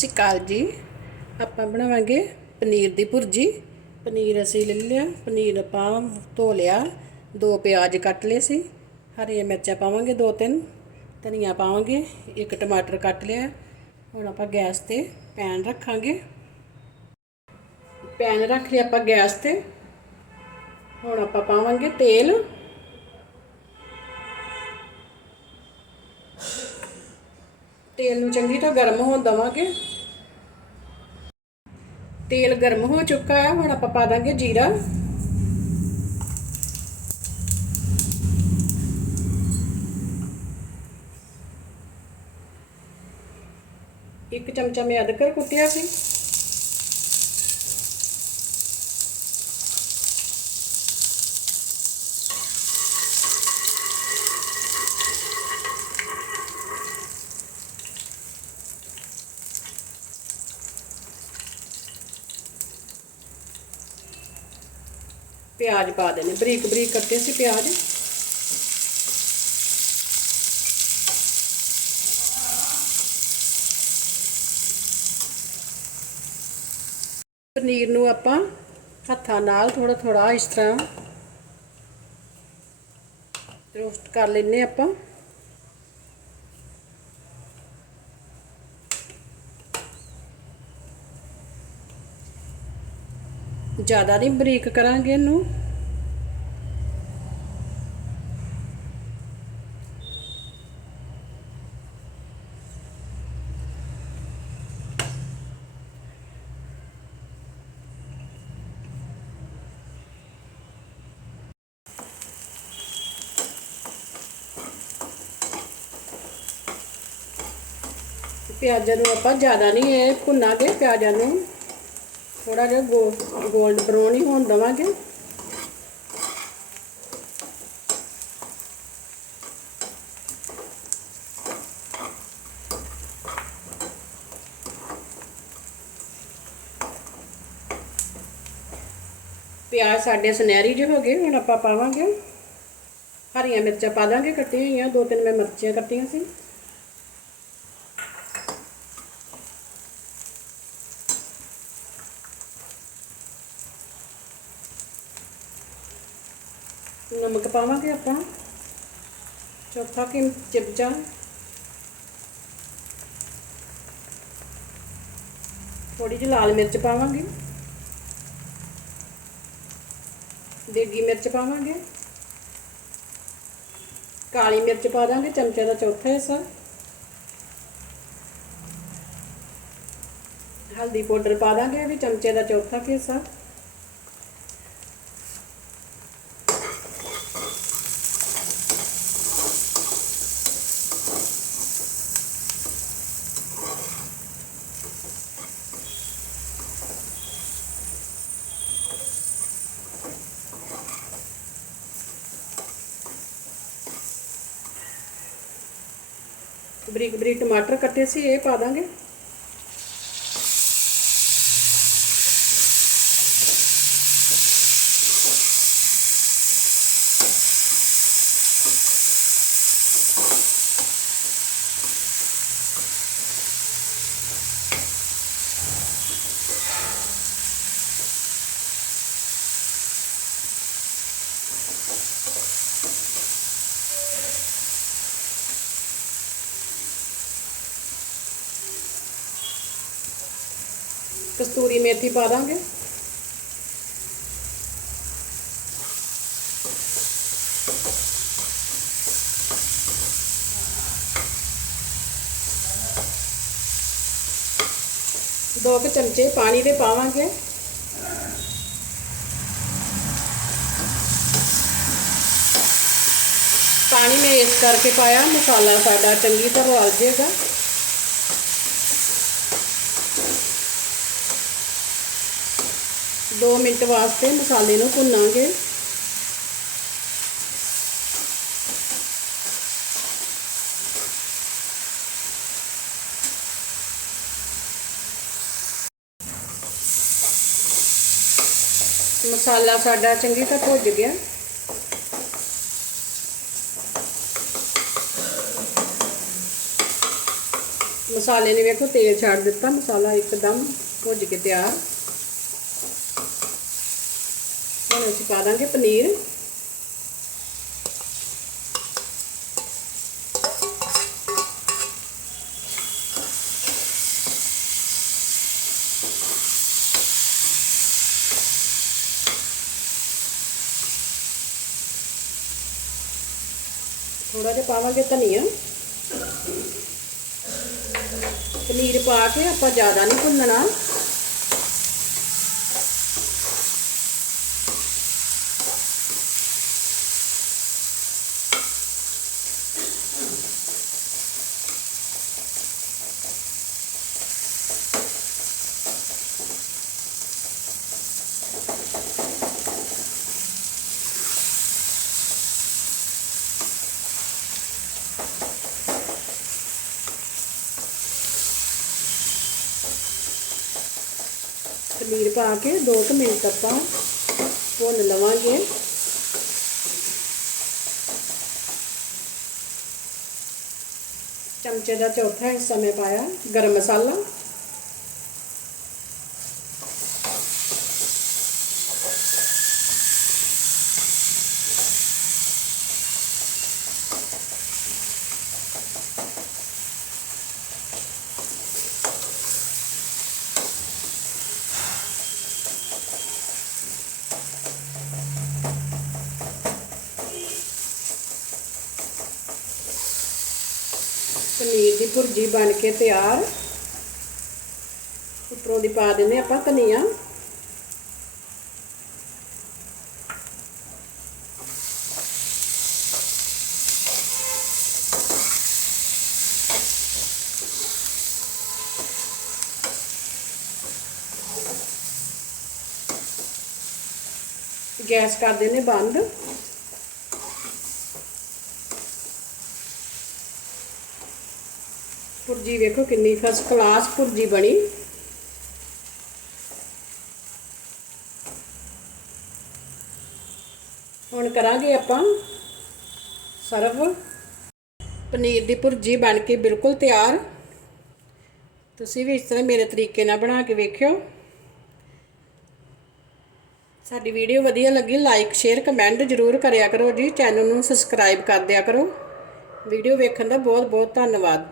ਸਤਿ ਸ਼੍ਰੀ ਅਕਾਲ ਜੀ। ਆਪਾਂ ਬਣਾਵਾਂਗੇ ਪਨੀਰ ਦੀ ਭੁਰਜੀ। ਪਨੀਰ ਅਸੀਂ ਲੈ ਲਿਆ, ਪਨੀਰ ਆਪਾਂ ਧੋ ਲਿਆ। ਦੋ ਪਿਆਜ਼ ਕੱਟ ਲਏ ਸੀ। ਹਰੀਆਂ ਮਿਰਚਾਂ ਪਾਵਾਂਗੇ ਦੋ ਤਿੰਨ, ਧਨੀਆ ਪਾਵਾਂਗੇ, ਇੱਕ ਟਮਾਟਰ ਕੱਟ ਲਿਆ। ਹੁਣ ਆਪਾਂ ਗੈਸ ਤੇ ਪੈਨ ਰੱਖਾਂਗੇ। ਪੈਨ ਰੱਖ ਲਿਆ ਆਪਾਂ ਗੈਸ ਤੇ। ਹੁਣ ਆਪਾਂ ਪਾਵਾਂਗੇ ਤੇਲ। ਤੇਲ ਨੂੰ ਚੰਗੀ ਤਰ੍ਹਾਂ ਗਰਮ ਹੋਣ ਦਵਾਂਗੇ। ਤੇਲ ਗਰਮ ਹੋ ਚੁੱਕਾ ਹੈ, ਹੁਣ ਆਪਾਂ ਪਾ ਦਾਂਗੇ ਜੀਰਾ। ਇੱਕ ਚਮਚਾ ਮੈਂ ਅਦਰਕ ਕੁੱਟਿਆ ਸੀ। ਪਿਆਜ਼ ਪਾ ਦੇਣੇ ਬਰੀਕ ਬਰੀਕ ਕੱਟੇ ਸੀ ਪਿਆਜ਼। ਪਨੀਰ ਨੂੰ ਆਪਾਂ ਹੱਥਾਂ ਨਾਲ ਥੋੜਾ ਥੋੜਾ ਇਸ ਤਰ੍ਹਾਂ ਰੋਸਟ ਕਰ ਲੈਨੇ ਆਪਾਂ। ਜ਼ਿਆਦਾ ਨਹੀਂ ਬਰੀਕ ਕਰਾਂਗੇ ਇਹਨੂੰ। ਪਿਆਜ਼ਾਂ ਨੂੰ ਆਪਾਂ ਜ਼ਿਆਦਾ ਨਹੀਂ ਇਹ ਭੁੰਨਾਂਗੇ ਪਿਆਜ਼ਾਂ ਨੂੰ। ਥੋੜਾ ਜਿਹਾ ਗੋਲਡ ਬਰਾਊਨ ਹੀ ਹੋਣ ਦਵਾਂਗੇ ਪਿਆਜ਼ ਸਾਡੇ ਸੁਨਹਿਰੀ ਜਿਹੇ ਹੋ ਗਏ ਹੁਣ ਆਪਾਂ ਪਾਵਾਂਗੇ ਹਰੀਆਂ ਮਿਰਚਾਂ ਪਾ ਦਾਂਗੇ ਕੱਟੀਆਂ ਹੋਈਆਂ ਦੋ ਤਿੰਨ ਮੈਂ ਮਿਰਚੀਆਂ ਕੱਟੀਆਂ ਸੀ ਨਮਕ ਪਾਵਾਂਗੇ ਆਪਾਂ ਚੌਥਾ ਕਿ ਚਿਪਚਾ ਥੋੜੀ ਜਿਹੀ ਲਾਲ ਮਿਰਚ ਪਾਵਾਂਗੇ ਦੇਗੀ ਮਿਰਚ ਪਾਵਾਂਗੇ ਕਾਲੀ ਮਿਰਚ ਪਾ ਦਾਂਗੇ ਚਮਚੇ ਦਾ ਚੌਥਾ ਹਿੱਸਾ ਹਲਦੀ ਪਾਊਡਰ ਪਾ ਦਾਂਗੇ ਵੀ ਚਮਚੇ ਦਾ ਚੌਥਾ ਕੁ ਹਿੱਸਾ ਬਰੀਕ ਬਰੀਕ ਟਮਾਟਰ ਕੱਟੇ ਸੀ ਇਹ ਪਾ ਦਾਂਗੇ। कस्तूरी मेथी पा देंगे दो चमचे पानी के पावे पानी में इस करके पाया मसाला साढ़ा चंकी तरह रल जाएगा दो मिनट वास्ते मसाले को भुना मसाला साडा चंकी तरह भुज गया मसाले ने वेखो तेल छाड़ दिता मसाला एकदम भुज के तैयार ਅਸੀਂ ਪਾ ਦਾਂਗੇ ਪਨੀਰ ਥੋੜਾ ਜਿਹਾ ਪਾਵਾਂਗੇ ਧਨੀਆ ਪਨੀਰ ਪਾ ਕੇ ਆਪਾਂ ਜ਼ਿਆਦਾ ਨਹੀਂ ਭੁੰਨਣਾ ਪਨੀਰ ਪਾ ਕੇ 2 ਮਿੰਟ ਆਪਾਂ ਭੁੰਨ ਲਵਾਂਗੇ ਚਮਚੇ ਦਾ ਚੌਥਾ ਹਿੱਸਾ ਮੈਂ ਪਾਇਆ ਗਰਮ ਮਸਾਲਾ ਪਨੀਰ ਦੀ ਭੁਰਜੀ ਬਣ ਕੇ ਤਿਆਰ ਉੱਪਰੋਂ ਦੀ ਪਾ ਦਿੰਦੇ ਆਪਾਂ ਧਨੀਆ ਗੈਸ ਕਰ ਦਿੰਦੇ ਬੰਦ ਭੁਰਜੀ ਵੇਖੋ ਕਿੰਨੀ ਫਸਟ ਕਲਾਸ ਭੁਰਜੀ ਬਣੀ। ਹੁਣ ਕਰਾਂਗੇ ਆਪਾਂ ਸਰਵ। ਪਨੀਰ ਦੀ ਭੁਰਜੀ ਬਣ ਕੇ ਬਿਲਕੁਲ ਤਿਆਰ। ਤੁਸੀਂ ਵੀ ਇਸ ਤਰ੍ਹਾਂ ਮੇਰੇ ਤਰੀਕੇ ਨਾਲ ਬਣਾ ਕੇ ਵੇਖਿਓ। ਸਾਡੀ ਵੀਡੀਓ ਵਧੀਆ ਲੱਗੀ ਲਾਈਕ ਸ਼ੇਅਰ ਕਮੈਂਟ ਜ਼ਰੂਰ ਕਰਿਆ ਕਰੋ ਜੀ। ਚੈਨਲ ਨੂੰ ਸਬਸਕ੍ਰਾਈਬ ਕਰ ਦਿਆ ਕਰੋ। ਵੀਡੀਓ ਵੇਖਣ ਦਾ ਬਹੁਤ ਬਹੁਤ ਧੰਨਵਾਦ।